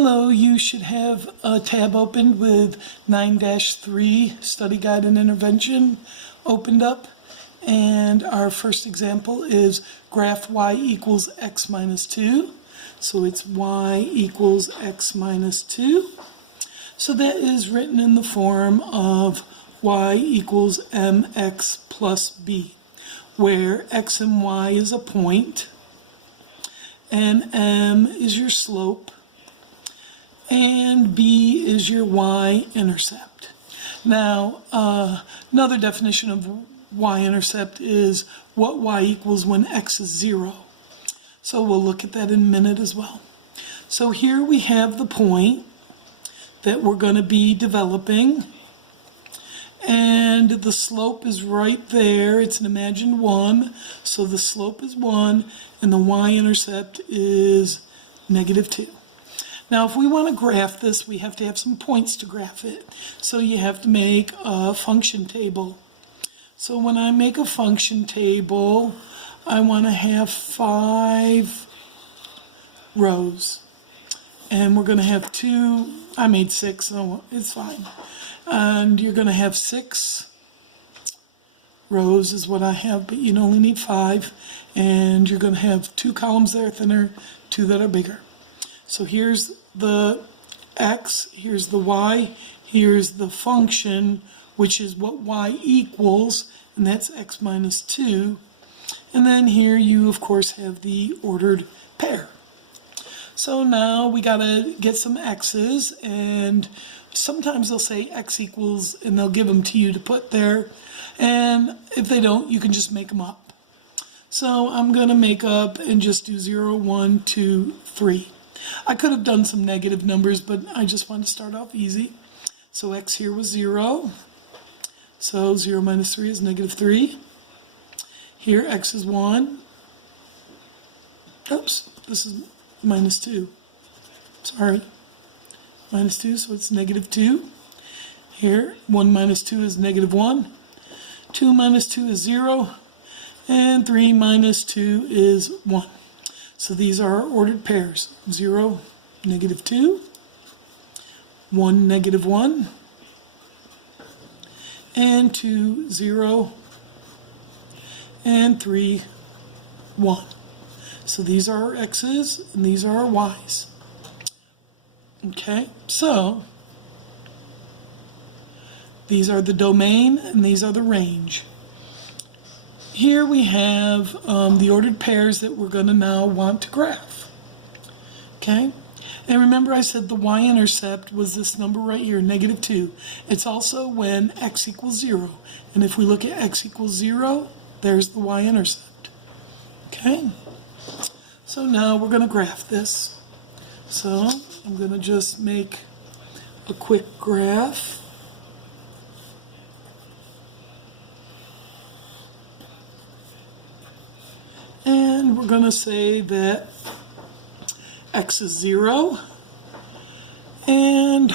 Hello, you should have a tab opened with 9-3 Study Guide and Intervention opened up. And our first example is graph y equals x minus 2. So it's y equals x minus 2. So that is written in the form of y equals mx plus b, where x and y is a point, and m is your slope, and b is your y-intercept. Now, another definition of y-intercept is what y equals when x is 0. So we'll look at that in a minute as well. So here we have the point that we're going to be developing, and the slope is right there. It's an imagined 1, so the slope is 1, and the y-intercept is -2. Now, if we want to graph this, we have to have some points to graph it. So you have to make a function table. So when I make a function table, I want to have 5 rows. And we're going to have 2, I made 6, so it's fine. And you're going to have 6 rows is what I have, but you only need 5. And you're going to have 2 columns that are thinner, 2 that are bigger. So here's the x, here's the y, here's the function, which is what y equals, and that's x minus 2. And then here you, of course, have the ordered pair. So now we got to get some x's, and sometimes they'll say x equals, and they'll give them to you to put there. And if they don't, you can just make them up. So I'm going to make up and just do 0, 1, 2, 3. I could have done some negative numbers, but I just want to start off easy. So x here was 0. So 0 minus 3 is -3. Here x is 1. Oops, this is -2. Sorry. -2, so it's -2. Here, 1 minus 2 is -1. 2 minus 2 is 0. And 3 minus 2 is 1. So these are our ordered pairs. 0, -2. 1, -1. And 2, 0. And 3, 1. So these are our x's and these are our y's. Okay, so these are the domain and these are the range. Here we have the ordered pairs that we're going to now want to graph. Okay, and remember I said the y-intercept was this number right here, -2. It's also when x equals 0. And if we look at x equals 0, there's the y-intercept. Okay, so now we're going to graph this. So I'm going to just make a quick graph. And we're going to say that x is 0 and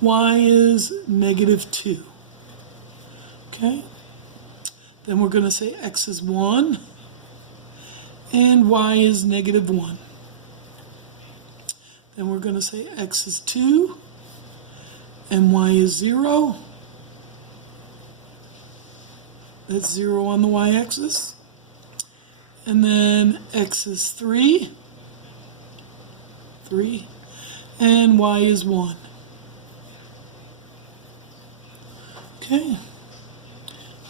y is -2. Okay? Then we're going to say x is 1 and y is -1. Then we're going to say x is 2 and y is 0. That's 0 on the y-axis. And then x is 3, and y is 1. Okay,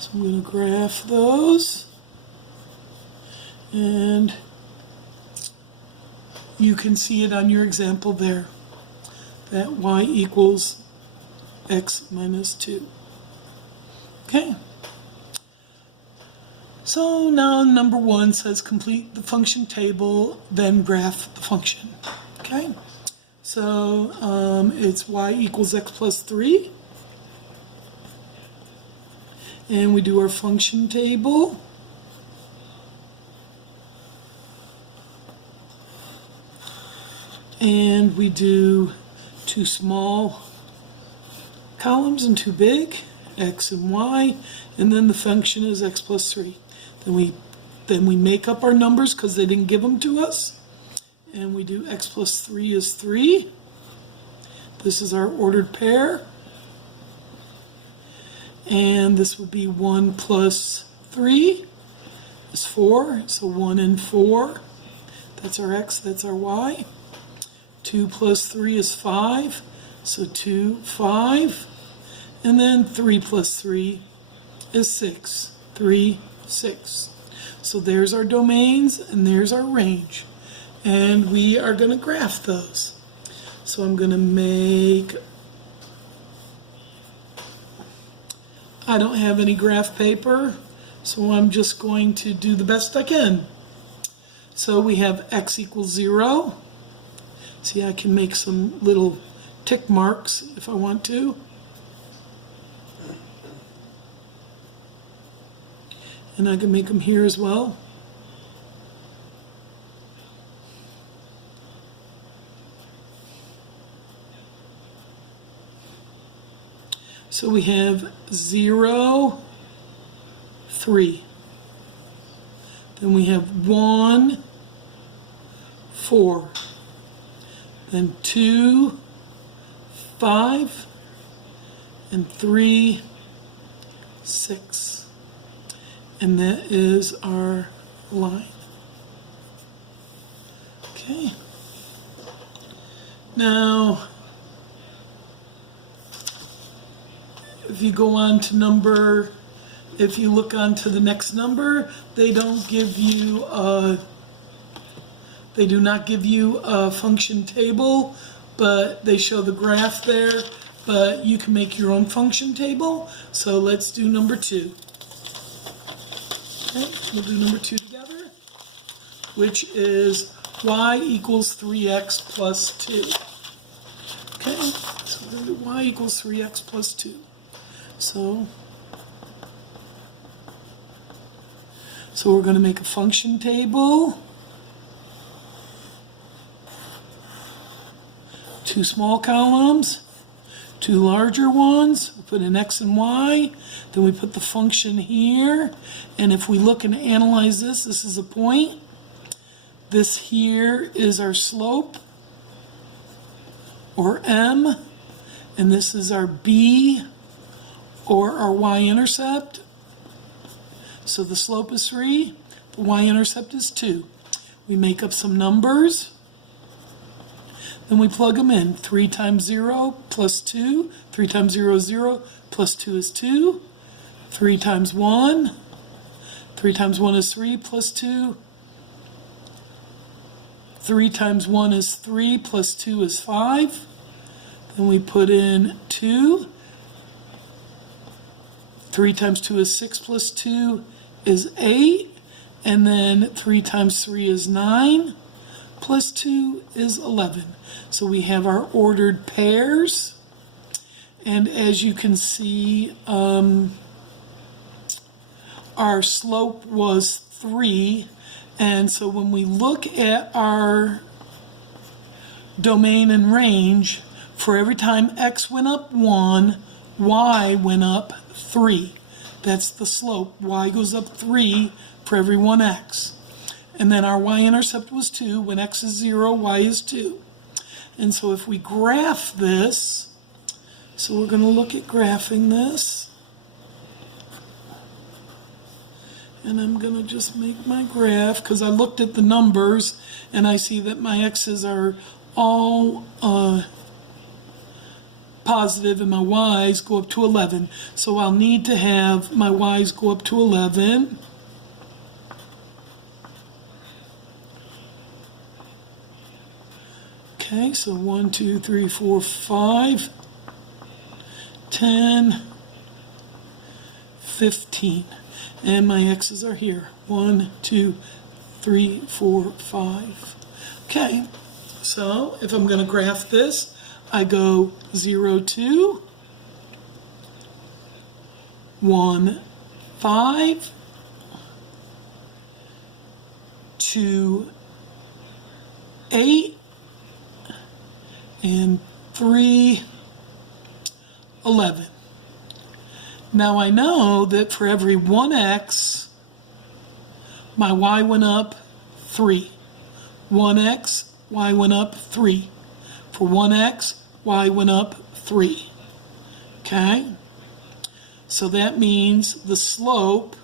so I'm going to graph those, and you can see it on your example there, that y equals x minus 2. Okay. So now number 1 says complete the function table, then graph the function. Okay, so it's y equals x plus 3. And we do our function table. And we do 2 small columns and 2 big, x and y, and then the function is x plus 3. Then we make up our numbers because they didn't give them to us, and we do x plus 3 is 3. This is our ordered pair. And this would be 1 plus 3 is 4, so 1 and 4. That's our x, that's our y. 2 plus 3 is 5, so 2, 5. And then 3 plus 3 is 6, 3, 6. So there's our domains and there's our range. And we are going to graph those. So I'm going to make, I don't have any graph paper, so I'm just going to do the best I can. So we have x equals 0. See, I can make some little tick marks if I want to. And I can make them here as well. So we have 0, 3. Then we have 1, 4. Then 2, 5. And 3, 6. And that is our line. Okay. Now, if you go on to if you look on to the next number, they don't give you they do not give you a function table, but they show the graph there, but you can make your own function table. So let's do number 2. Okay, we'll do number 2 together, which is y equals 3x plus 2. Okay, so we're going to do y equals 3x plus 2. So we're going to make a function table. 2 small columns, 2 larger ones. We put an x and y. Then we put the function here. And if we look and analyze this, this is a point. This here is our slope, or m. And this is our b, or our y-intercept. So the slope is 3, the y-intercept is 2. We make up some numbers, then we plug them in. 3 times 0 plus 2, 3 times 0 is 0, plus 2 is 2. 3 times 1, 3 times 1 is 3, plus 2. 3 times 1 is 3, plus 2 is 5. Then we put in 2. 3 times 2 is 6, plus 2 is 8. And then 3 times 3 is 9, plus 2 is 11. So we have our ordered pairs. And as you can see, our slope was 3. And so when we look at our domain and range, for every time x went up 1, y went up 3. That's the slope. Y goes up 3 for every 1x. And then our y-intercept was 2. When x is 0, y is 2. And so if we graph this, so we're going to look at graphing this. And I'm going to just make my graph, because I looked at the numbers, and I see that my x's are all positive, and my y's go up to 11. So I'll need to have my y's go up to 11. Okay, so 1, 2, 3, 4, 5, 10, 15. And my x's are here. 1, 2, 3, 4, 5. Okay, so if I'm going to graph this, I go 0, 2, 1, 5, 2, 8, and 3, 11. Now I know that for every 1x, my y went up 3. 1x, y went up 3. For 1x, y went up 3. Okay? So that means the slope,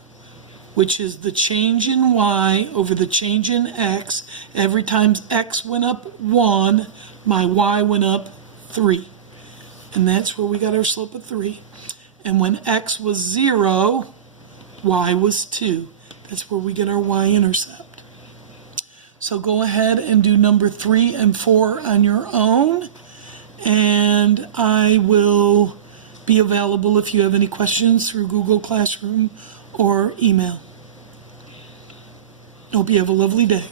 which is the change in y over the change in x, every time x went up 1, my y went up 3. And that's where we got our slope of 3. And when x was 0, y was 2. That's where we get our y-intercept. So go ahead and do number 3 and 4 on your own. And I will be available if you have any questions through Google Classroom or email. Hope you have a lovely day.